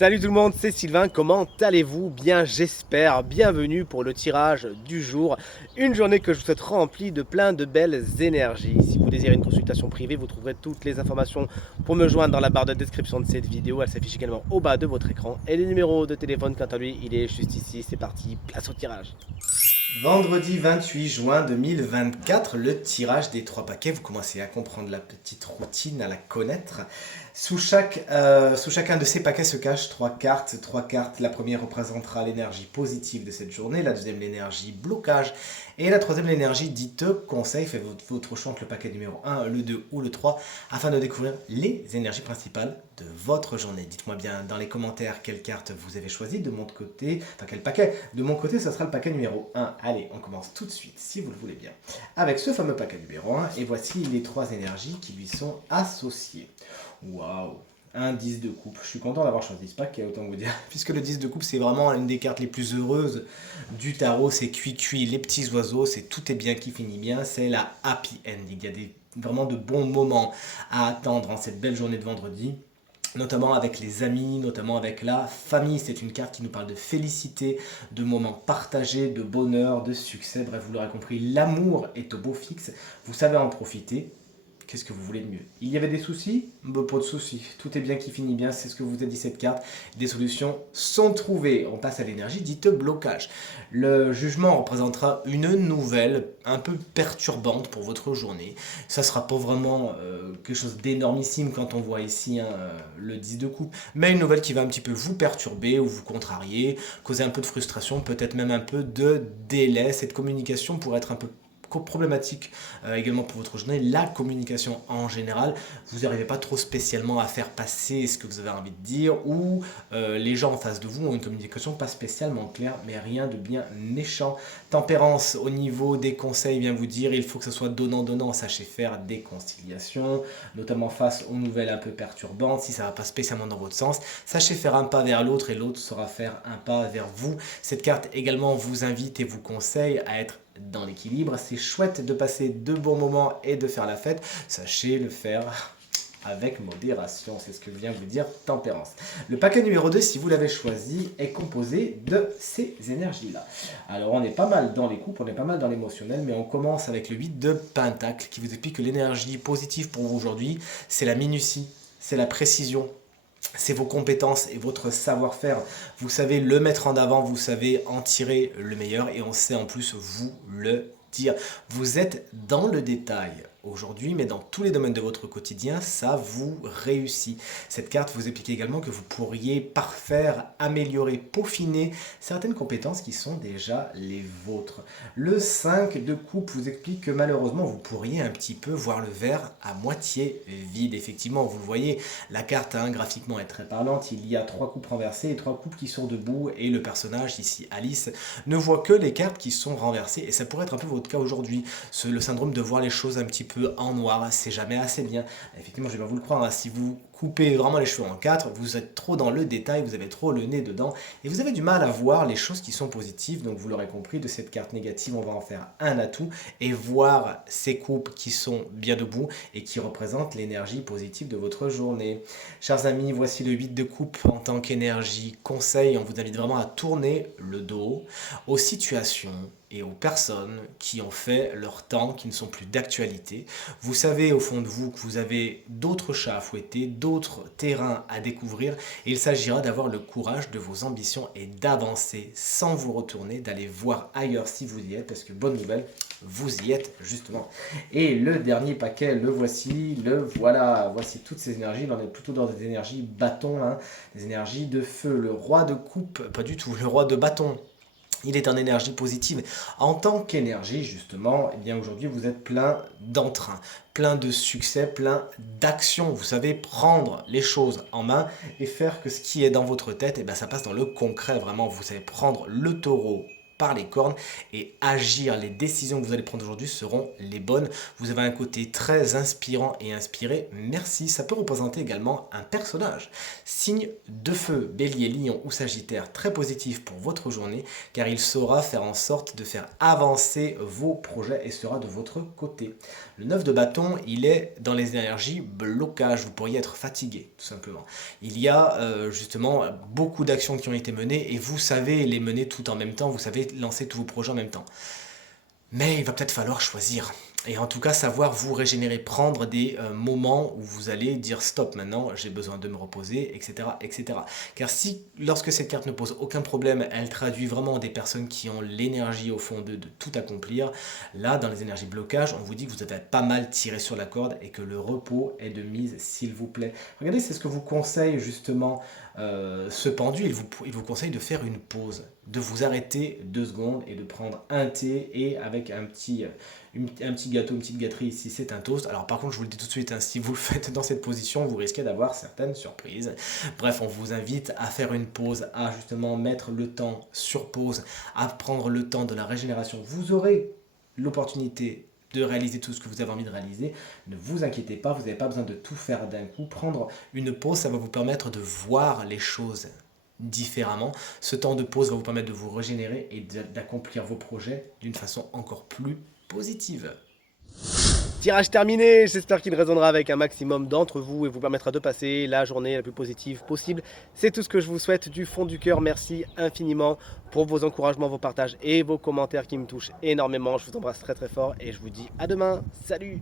Salut tout le monde, c'est Sylvain, comment allez-vous? Bien j'espère, bienvenue pour le tirage du jour, une journée que je vous souhaite remplie de plein de belles énergies. Si vous désirez une consultation privée, vous trouverez toutes les informations pour me joindre dans la barre de description de cette vidéo, elle s'affiche également au bas de votre écran. Et le numéro de téléphone, quant à lui, il est juste ici, c'est parti, place au tirage. Vendredi 28 juin 2024, le tirage des 3 paquets. Vous commencez à comprendre la petite routine, à la connaître. Sous chacun de ces paquets se cachent 3 cartes. 3 cartes, la première représentera l'énergie positive de cette journée, la deuxième l'énergie blocage et la troisième l'énergie dite conseil. Faites votre choix entre le paquet numéro 1, le 2 ou le 3 afin de découvrir les énergies principales de votre journée. Dites-moi bien dans les commentaires quelle carte vous avez choisi de mon côté, enfin quel paquet. De mon côté, ce sera le paquet numéro 1. Allez, on commence tout de suite, si vous le voulez bien, avec ce fameux paquet numéro 1. Et voici les 3 énergies qui lui sont associées. Waouh! Un 10 de coupe. Je suis content d'avoir choisi ce paquet, autant vous dire. Puisque le 10 de coupe, c'est vraiment une des cartes les plus heureuses du tarot. C'est cuit, les petits oiseaux, c'est tout est bien qui finit bien. C'est la happy ending. Il y a vraiment de bons moments à attendre en cette belle journée de vendredi, notamment avec les amis, notamment avec la famille. C'est une carte qui nous parle de félicité, de moments partagés, de bonheur, de succès. Bref, vous l'aurez compris, l'amour est au beau fixe. Vous savez en profiter. Qu'est-ce que vous voulez de mieux? Il y avait des soucis? Bah, pas de soucis. Tout est bien qui finit bien, c'est ce que vous a dit cette carte. Des solutions sont trouvées. On passe à l'énergie dite blocage. Le jugement représentera une nouvelle un peu perturbante pour votre journée. Ça sera pas vraiment quelque chose d'énormissime quand on voit ici le 10 de coupe, mais une nouvelle qui va un petit peu vous perturber ou vous contrarier, causer un peu de frustration, peut-être même un peu de délai. Cette communication pourrait être un peu problématique également pour votre journée. La communication en général, vous n'arrivez pas trop spécialement à faire passer ce que vous avez envie de dire, ou les gens en face de vous ont une communication pas spécialement claire, mais rien de bien méchant. Tempérance, au niveau des conseils, vient vous dire il faut que ce soit donnant-donnant. Sachez faire des conciliations, notamment face aux nouvelles un peu perturbantes. Si ça ne va pas spécialement dans votre sens, sachez faire un pas vers l'autre et l'autre saura faire un pas vers vous. Cette carte également vous invite et vous conseille à être dans l'équilibre. C'est chouette de passer de bons moments et de faire la fête. Sachez le faire avec modération, c'est ce que vient vous dire Tempérance. Le paquet numéro 2, si vous l'avez choisi, est composé de ces énergies-là. Alors on est pas mal dans les coupes, on est pas mal dans l'émotionnel, mais on commence avec le 8 de Pentacle qui vous explique que l'énergie positive pour vous aujourd'hui, c'est la minutie, c'est la précision, c'est vos compétences et votre savoir-faire. Vous savez le mettre en avant, vous savez en tirer le meilleur et on sait en plus vous le dire. Vous êtes dans le détail aujourd'hui, mais dans tous les domaines de votre quotidien, ça vous réussit. Cette carte vous explique également que vous pourriez parfaire, améliorer, peaufiner certaines compétences qui sont déjà les vôtres. Le 5 de coupe vous explique que malheureusement, vous pourriez un petit peu voir le verre à moitié vide. Effectivement, vous le voyez, la carte graphiquement est très parlante. Il y a 3 coupes renversées et 3 coupes qui sont debout et le personnage, ici Alice, ne voit que les cartes qui sont renversées et ça pourrait être un peu votre cas aujourd'hui. Le syndrome de voir les choses un petit peu en noir, c'est jamais assez bien. Effectivement, je vais vous le croire, si vous coupez vraiment les cheveux en 4, vous êtes trop dans le détail, vous avez trop le nez dedans et vous avez du mal à voir les choses qui sont positives. Donc vous l'aurez compris, de cette carte négative, on va en faire un atout et voir ces coupes qui sont bien debout et qui représentent l'énergie positive de votre journée. Chers amis, voici le 8 de coupe en tant qu'énergie conseil. On vous invite vraiment à tourner le dos aux situations et aux personnes qui ont fait leur temps, qui ne sont plus d'actualité. Vous savez au fond de vous que vous avez d'autres chats à fouetter, d'autres terrains à découvrir et il s'agira d'avoir le courage de vos ambitions et d'avancer sans vous retourner, d'aller voir ailleurs si vous y êtes, parce que bonne nouvelle, vous y êtes justement. Et le dernier paquet, le voici, le voilà. Voici toutes ces énergies, on est plutôt dans des énergies bâton, des énergies de feu. Le roi de coupe, pas du tout, le roi de bâton. Il est en énergie positive. En tant qu'énergie, justement, eh bien aujourd'hui, vous êtes plein d'entrain, plein de succès, plein d'action. Vous savez prendre les choses en main et faire que ce qui est dans votre tête, eh bien, ça passe dans le concret, vraiment. Vous savez prendre le taureau par les cornes et agir. Les décisions que vous allez prendre aujourd'hui seront les bonnes. Vous avez un côté très inspirant et inspiré. Merci. Ça peut représenter également un personnage. Signe de feu, Bélier, Lion ou Sagittaire, très positif pour votre journée car il saura faire en sorte de faire avancer vos projets et sera de votre côté. Le 9 de bâton, il est dans les énergies blocage. Vous pourriez être fatigué, tout simplement. Il y a justement beaucoup d'actions qui ont été menées et vous savez les mener tout en même temps. Vous savez lancer tous vos projets en même temps. Mais il va peut-être falloir choisir. Et en tout cas, savoir vous régénérer, prendre des moments où vous allez dire stop maintenant, j'ai besoin de me reposer, etc., etc. Car si, lorsque cette carte ne pose aucun problème, elle traduit vraiment des personnes qui ont l'énergie au fond d'eux de tout accomplir, là, dans les énergies blocage, on vous dit que vous avez pas mal tiré sur la corde et que le repos est de mise, s'il vous plaît. Regardez, c'est ce que vous conseille justement ce pendu. Il vous conseille de faire une pause, de vous arrêter 2 secondes et de prendre un thé et avec un petit gâteau, une petite gâterie ici, c'est un toast. Alors par contre, je vous le dis tout de suite, hein, si vous le faites dans cette position, vous risquez d'avoir certaines surprises. Bref, on vous invite à faire une pause, à justement mettre le temps sur pause, à prendre le temps de la régénération. Vous aurez l'opportunité de réaliser tout ce que vous avez envie de réaliser. Ne vous inquiétez pas, vous n'avez pas besoin de tout faire d'un coup. Prendre une pause, ça va vous permettre de voir les choses différemment. Ce temps de pause va vous permettre de vous régénérer et d'accomplir vos projets d'une façon encore plus positive. Tirage terminé, j'espère qu'il résonnera avec un maximum d'entre vous et vous permettra de passer la journée la plus positive possible. C'est tout ce que je vous souhaite du fond du cœur. Merci infiniment pour vos encouragements, vos partages et vos commentaires qui me touchent énormément. Je vous embrasse très très fort et je vous dis à demain. Salut!